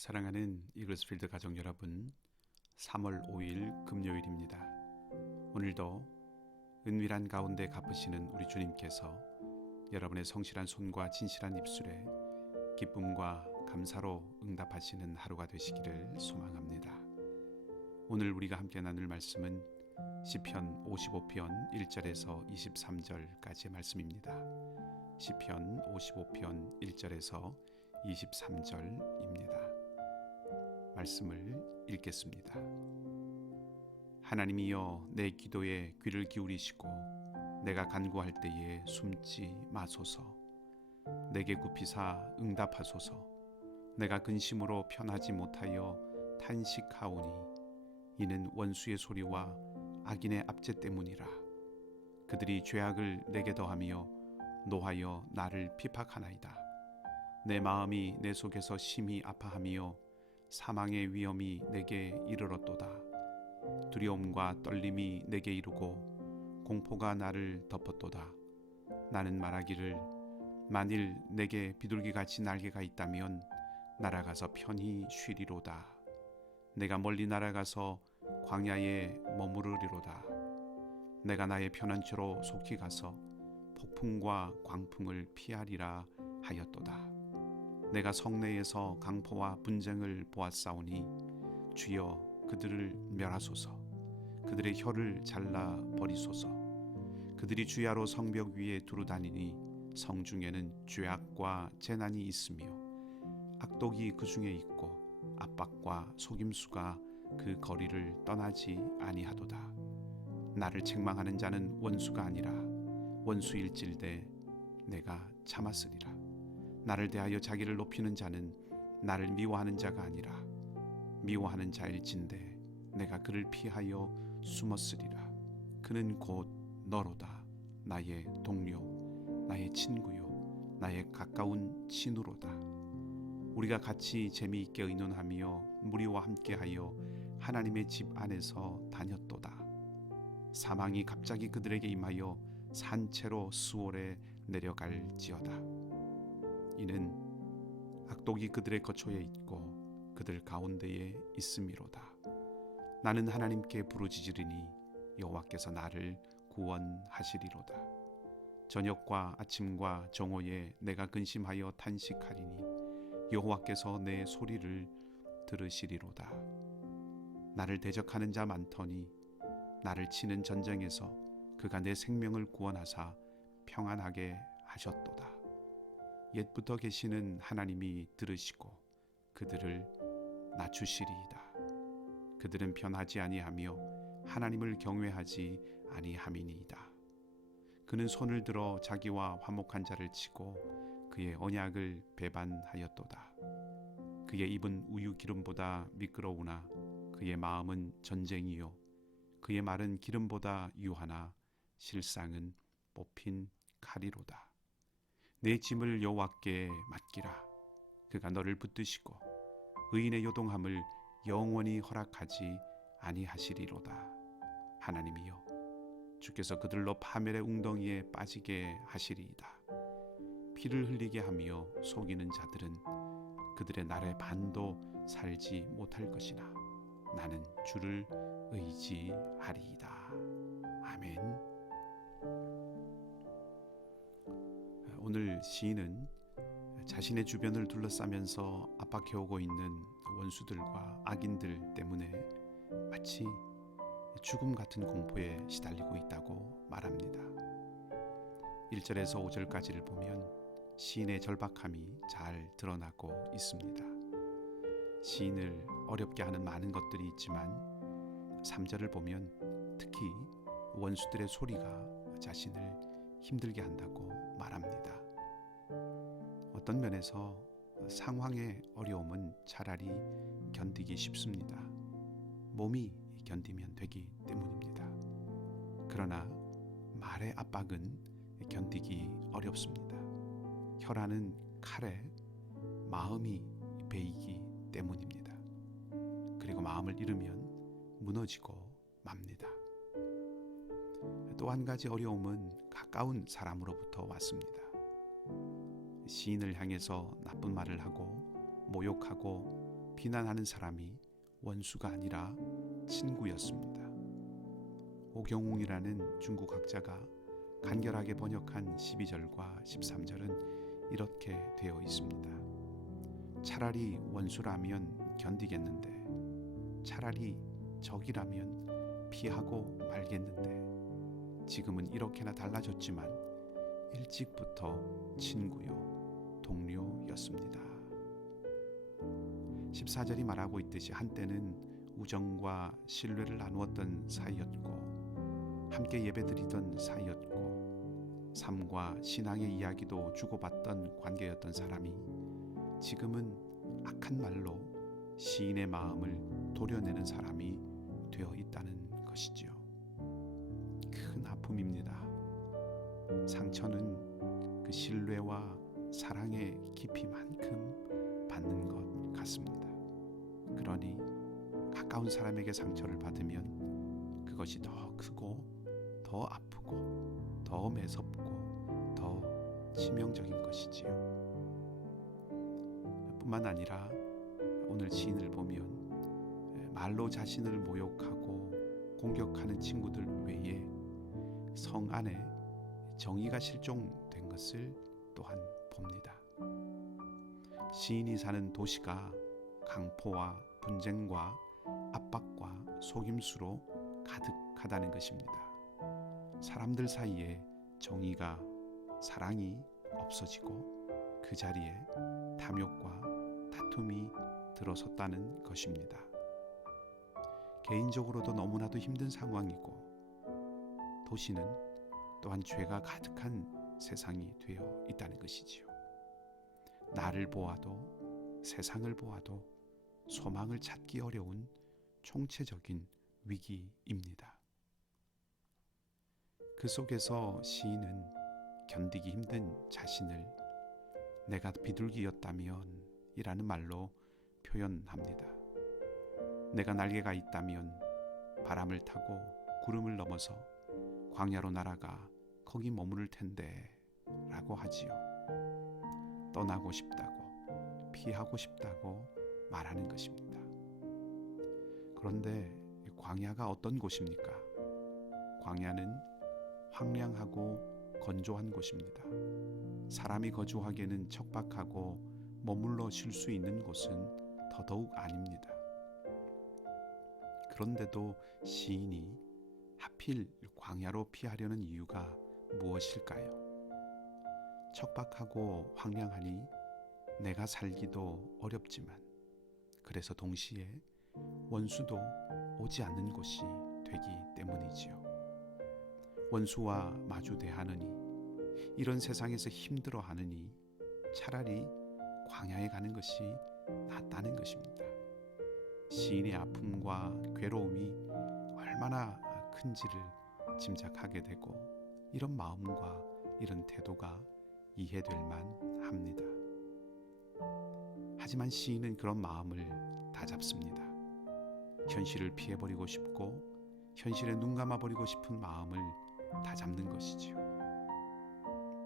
사랑하는 이글스필드 가족 여러분, 3월 5일 금요일입니다. 오늘도 은밀한 가운데 갚으시는 우리 주님께서 여러분의 성실한 손과 진실한 입술에 기쁨과 감사로 응답하시는 하루가 되시기를 소망합니다. 오늘 우리가 함께 나눌 말씀은 시편 55편 1절에서 23절까지의 말씀입니다. 시편 55편 1절에서 23절입니다. 말씀을 읽겠습니다. 하나님이여, 내 기도에 귀를 기울이시고 내가 간구할 때에 숨지 마소서. 내게 굽히사 응답하소서. 내가 근심으로 편하지 못하여 탄식하오니 이는 원수의 소리와 악인의 압제 때문이라. 그들이 죄악을 내게 더하며 노하여 나를 핍박하나이다. 내 마음이 내 속에서 심히 아파하며 사망의 위험이 내게 이르렀도다. 두려움과 떨림이 내게 이르고 공포가 나를 덮었도다. 나는 말하기를 만일 내게 비둘기같이 날개가 있다면 날아가서 편히 쉬리로다. 내가 멀리 날아가서 광야에 머무르리로다. 내가 나의 편한 채로 속히 가서 폭풍과 광풍을 피하리라 하였도다. 내가 성내에서 강포와 분쟁을 보았사오니 주여 그들을 멸하소서. 그들의 혀를 잘라 버리소서. 그들이 주야로 성벽 위에 두루 다니니 성중에는 죄악과 재난이 있으며 악독이 그 중에 있고 압박과 속임수가 그 거리를 떠나지 아니하도다. 나를 책망하는 자는 원수가 아니라 원수일질대 내가 참았으리라. 나를 대하여 자기를 높이는 자는 나를 미워하는 자가 아니라 미워하는 자일진대 내가 그를 피하여 숨었으리라. 그는 곧 너로다. 나의 동료, 나의 친구요, 나의 가까운 친우로다. 우리가 같이 재미있게 의논하며 무리와 함께하여 하나님의 집 안에서 다녔도다. 사망이 갑자기 그들에게 임하여 산채로 수월에 내려갈지어다. 이는 악독이 그들의 거처에 있고 그들 가운데에 있음이로다. 나는 하나님께 부르짖으리니 여호와께서 나를 구원하시리로다. 저녁과 아침과 정오에 내가 근심하여 탄식하리니 여호와께서 내 소리를 들으시리로다. 나를 대적하는 자 많더니 나를 치는 전쟁에서 그가 내 생명을 구원하사 평안하게 하셨도다. 옛부터 계시는 하나님이 들으시고 그들을 낮추시리이다. 그들은 변하지 아니하며 하나님을 경외하지 아니함이니이다. 그는 손을 들어 자기와 화목한 자를 치고 그의 언약을 배반하였도다. 그의 입은 우유 기름보다 미끄러우나 그의 마음은 전쟁이요 그의 말은 기름보다 유하나 실상은 뽑힌 칼이로다. 내 짐을 여호와께 맡기라. 그가 너를 붙드시고 의인의 요동함을 영원히 허락하지 아니하시리로다. 하나님이여, 주께서 그들로 파멸의 웅덩이에 빠지게 하시리이다. 피를 흘리게 하며 속이는 자들은 그들의 날의 반도 살지 못할 것이나 나는 주를 의지하리이다. 아멘. 오늘 시인은 자신의 주변을 둘러싸면서 압박해오고 있는 원수들과 악인들 때문에 마치 죽음 같은 공포에 시달리고 있다고 말합니다. 1절에서 5절까지를 보면 시인의 절박함이 잘 드러나고 있습니다. 시인을 어렵게 하는 많은 것들이 있지만 3절을 보면 특히 원수들의 소리가 자신을 힘들게 한다고 말합니다. 어떤 면에서 상황의 어려움은 차라리 견디기 쉽습니다. 몸이 견디면 되기 때문입니다. 그러나 말의 압박은 견디기 어렵습니다. 혀라는 칼에 마음이 베이기 때문입니다. 그리고 마음을 잃으면 무너지고 맙니다. 또 한 가지 어려움은 가까운 사람으로부터 왔습니다. 시인을 향해서 나쁜 말을 하고 모욕하고 비난하는 사람이 원수가 아니라 친구였습니다. 오경웅이라는 중국 학자가 간결하게 번역한 12절과 13절은 이렇게 되어 있습니다. 차라리 원수라면 견디겠는데, 차라리 적이라면 피하고 말겠는데, 지금은 이렇게나 달라졌지만 일찍부터 친구요 동료였습니다. 14절이 말하고 있듯이 한때는 우정과 신뢰를 나누었던 사이였고, 함께 예배드리던 사이였고, 삶과 신앙의 이야기도 주고받던 관계였던 사람이 지금은 악한 말로 시인의 마음을 도려내는 사람이 되어 있다는 것이지요. 큰 아픔입니다. 상처는 그 신뢰와 사랑의 깊이만큼 받는 것 같습니다. 그러니 가까운 사람에게 상처를 받으면 그것이 더 크고 더 아프고 더 매섭고 더 치명적인 것이지요. 뿐만 아니라 오늘 시인을 보면 말로 자신을 모욕하고 공격하는 친구들 외에 성 안에 정의가 실종된 것을 또한 봅니다. 시인이 사는 도시가 강포와 분쟁과 압박과 속임수로 가득하다는 것입니다. 사람들 사이에 정의가, 사랑이 없어지고 그 자리에 탐욕과 다툼이 들어섰다는 것입니다. 개인적으로도 너무나도 힘든 상황이고, 도시는 또한 죄가 가득한 세상이 되어 있다는 것이지요. 나를 보아도 세상을 보아도 소망을 찾기 어려운 총체적인 위기입니다. 그 속에서 시인은 견디기 힘든 자신을 내가 비둘기였다면 이라는 말로 표현합니다. 내가 날개가 있다면 바람을 타고 구름을 넘어서 광야로 날아가 거기 머무를 텐데 라고 하지요. 떠나고 싶다고, 피하고 싶다고 말하는 것입니다. 그런데 광야가 어떤 곳입니까? 광야는 황량하고 건조한 곳입니다. 사람이 거주하기에는 척박하고 머물러 쉴 수 있는 곳은 더더욱 아닙니다. 그런데도 시인이 하필 광야로 피하려는 이유가 무엇일까요? 척박하고 황량하니 내가 살기도 어렵지만, 그래서 동시에 원수도 오지 않는 곳이 되기 때문이지요. 원수와 마주 대하느니, 이런 세상에서 힘들어하느니 차라리 광야에 가는 것이 낫다는 것입니다. 시인의 아픔과 괴로움이 얼마나 큰지를 짐작하게 되고, 이런 마음과 이런 태도가 이해될 만합니다. 하지만 시인은 그런 마음을 다잡습니다. 현실을 피해버리고 싶고 현실에 눈 감아버리고 싶은 마음을 다잡는 것이지요.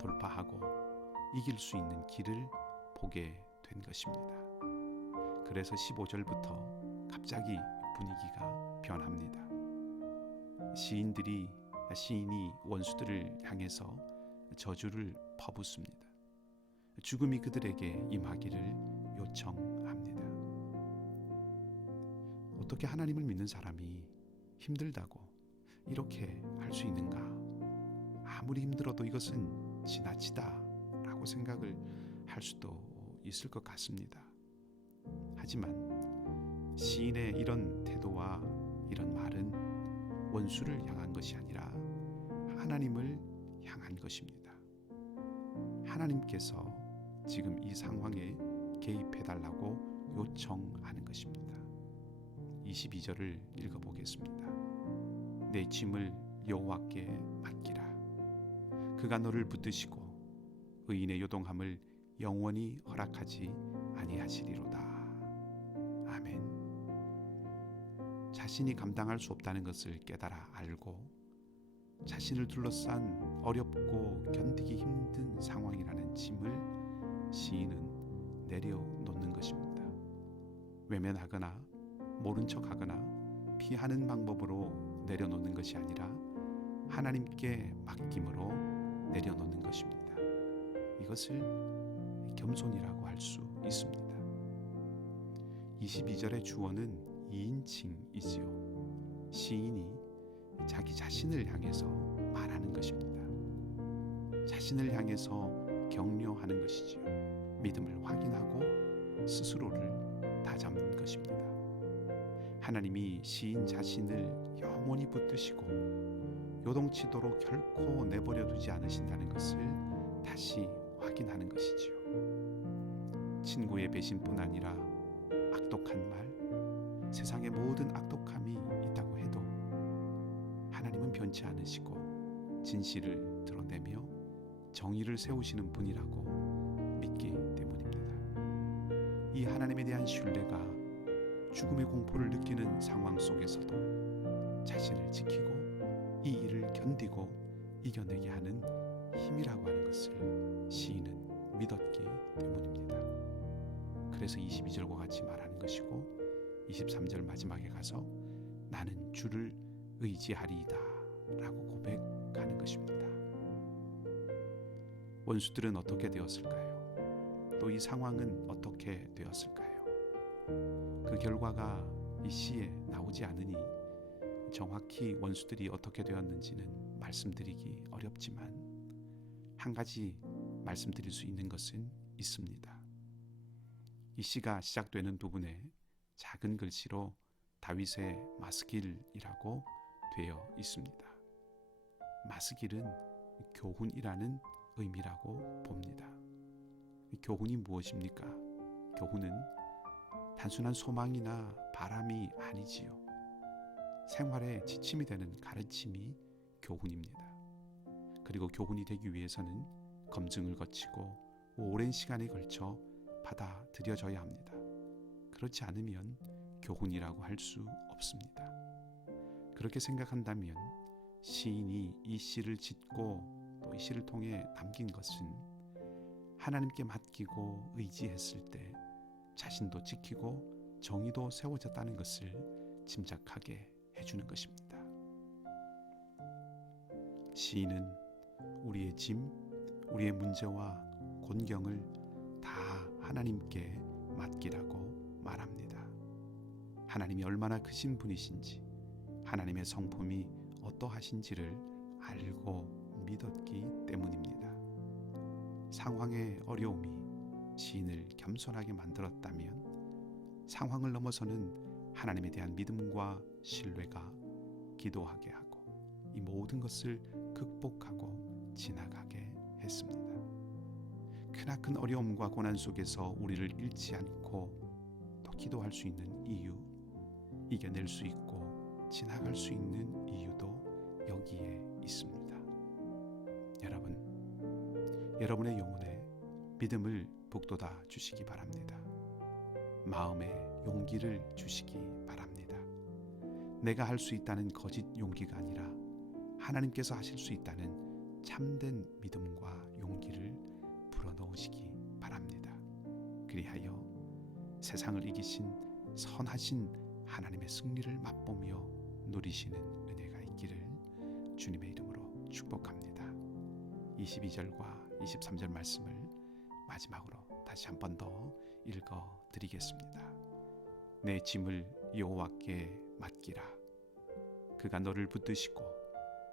돌파하고 이길 수 있는 길을 보게 된 것입니다. 그래서 15절부터 갑자기 분위기가 변합니다. 시인이 원수들을 향해서 저주를 퍼붓습니다. 죽음이 그들에게 임하기를 요청합니다. 어떻게 하나님을 믿는 사람이 힘들다고 이렇게 할 수 있는가? 아무리 힘들어도 이것은 지나치다라고 생각을 할 수도 있을 것 같습니다. 하지만 시인의 이런 태도와 이런 말은 원수를 향한 것이 아니라 하나님을 향한 것입니다. 하나님께서 지금 이 상황에 개입해달라고 요청하는 것입니다. 22절을 읽어보겠습니다. 내 짐을 여호와께 맡기라. 그가 너를 붙드시고 의인의 요동함을 영원히 허락하지 아니하시리로다. 아멘. 자신이 감당할 수 없다는 것을 깨달아 알고 자신을 둘러싼 어렵고 견디기 힘든 상황이라는 짐을 시인은 내려놓는 것입니다. 외면하거나 모른 척하거나 피하는 방법으로 내려놓는 것이 아니라 하나님께 맡김으로 내려놓는 것입니다. 이것을 겸손이라고 할 수 있습니다. 22절의 주어는 2인칭이지요. 시인이 자기 자신을 향해서 말하는 것입니다. 자신을 향해서 격려하는 것이지요. 믿음을 확인하고 스스로를 다잡는 것입니다. 하나님이 시인 자신을 영원히 붙드시고 요동치도록 결코 내버려 두지 않으신다는 것을 다시 확인하는 것이지요. 친구의 배신뿐 아니라 악독한 말, 세상의 모든 악독함이 있다고 해도 하나님은 변치 않으시고 진실을 드러내며 정의를 세우시는 분이라고 믿기 때문입니다. 이 하나님에 대한 신뢰가 죽음의 공포를 느끼는 상황 속에서도 자신을 지키고 이 일을 견디고 이겨내게 하는 힘이라고 하는 것을 시인은 믿었기 때문입니다. 그래서 22절과 같이 말하는 것이고 23절 마지막에 가서 나는 주를 의지하리이다 라고 고백하는 것입니다. 원수들은 어떻게 되었을까요? 또 이 상황은 어떻게 되었을까요? 그 결과가 이 시에 나오지 않으니 정확히 원수들이 어떻게 되었는지는 말씀드리기 어렵지만 한 가지 말씀드릴 수 있는 것은 있습니다. 이 시가 시작되는 부분에 작은 글씨로 다윗의 마스길이라고 되어 있습니다. 마스길은 교훈이라는 의미라고 봅니다. 교훈이 무엇입니까? 교훈은 단순한 소망이나 바람이 아니지요. 생활에 지침이 되는 가르침이 교훈입니다. 그리고 교훈이 되기 위해서는 검증을 거치고 오랜 시간에 걸쳐 받아들여져야 합니다. 그렇지 않으면 교훈이라고 할 수 없습니다. 그렇게 생각한다면 시인이 이 시를 짓고 또 이 시를 통해 남긴 것은 하나님께 맡기고 의지했을 때 자신도 지키고 정의도 세워졌다는 것을 짐작하게 해주는 것입니다. 시인은 우리의 짐, 우리의 문제와 곤경을 다 하나님께 맡기라고 말합니다. 하나님이 얼마나 크신 분이신지, 하나님의 성품이 어떠하신지를 알고 믿었기 때문입니다. 상황의 어려움이 시인을 겸손하게 만들었다면 상황을 넘어서는 하나님에 대한 믿음과 신뢰가 기도하게 하고 이 모든 것을 극복하고 지나가게 했습니다. 크나큰 어려움과 고난 속에서 우리를 잃지 않고 또 기도할 수 있는 이유, 이겨낼 수 있고 지나갈 수 있는 이유도 여기에 있습니다. 여러분의 영혼에 믿음을 북돋아 주시기 바랍니다. 마음에 용기를 주시기 바랍니다. 내가 할 수 있다는 거짓 용기가 아니라 하나님께서 하실 수 있다는 참된 믿음과 용기를 불어넣으시기 바랍니다. 그리하여 세상을 이기신 선하신 하나님의 승리를 맛보며 누리시는 은혜가 있기를 주님의 이름으로 축복합니다. 22절과 23절 말씀을 마지막으로 다시 한 번 더 읽어 드리겠습니다. 내 짐을 여호와께 맡기라. 그가 너를 붙드시고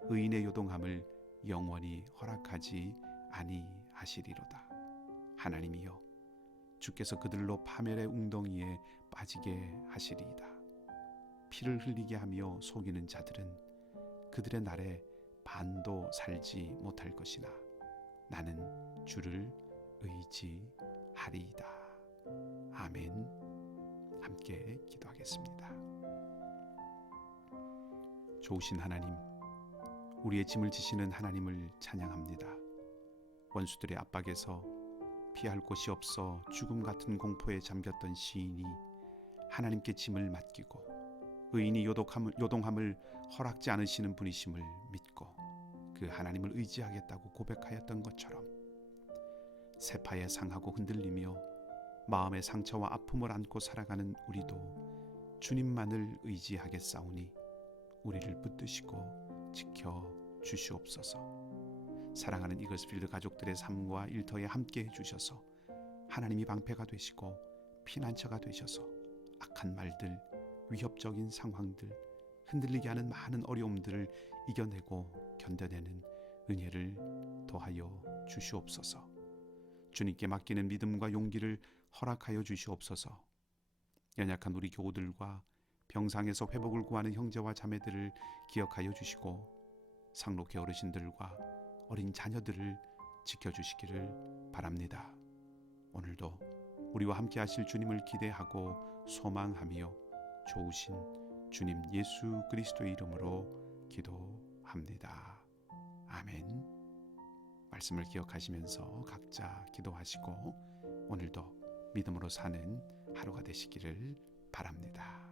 의인의 요동함을 영원히 허락하지 아니하시리로다. 하나님이여, 주께서 그들로 파멸의 웅덩이에 빠지게 하시리이다. 피를 흘리게 하며 속이는 자들은 그들의 날에 반도 살지 못할 것이나 나는 주를 의지하리이다. 아멘. 함께 기도하겠습니다. 좋으신 하나님, 우리의 짐을 지시는 하나님을 찬양합니다. 원수들의 압박에서 피할 곳이 없어 죽음 같은 공포에 잠겼던 시인이 하나님께 짐을 맡기고 의인이 요동함을 허락지 않으시는 분이심을 믿고 그 하나님을 의지하겠다고 고백하였던 것처럼 세파에 상하고 흔들리며 마음의 상처와 아픔을 안고 살아가는 우리도 주님만을 의지하겠사오니 우리를 붙드시고 지켜 주시옵소서. 사랑하는 이글스필드 가족들의 삶과 일터에 함께해 주셔서 하나님이 방패가 되시고 피난처가 되셔서 악한 말들, 위협적인 상황들, 흔들리게 하는 많은 어려움들을 이겨내고 견뎌내는 은혜를 더하여 주시옵소서. 주님께 맡기는 믿음과 용기를 허락하여 주시옵소서. 연약한 우리 교우들과 병상에서 회복을 구하는 형제와 자매들을 기억하여 주시고 상록회 어르신들과 어린 자녀들을 지켜주시기를 바랍니다. 오늘도 우리와 함께 하실 주님을 기대하고 소망하며 좋으신 주님 예수 그리스도의 이름으로 기도합니다. 아멘. 말씀을 기억하시면서 각자 기도하시고 오늘도 믿음으로 사는 하루가 되시기를 바랍니다.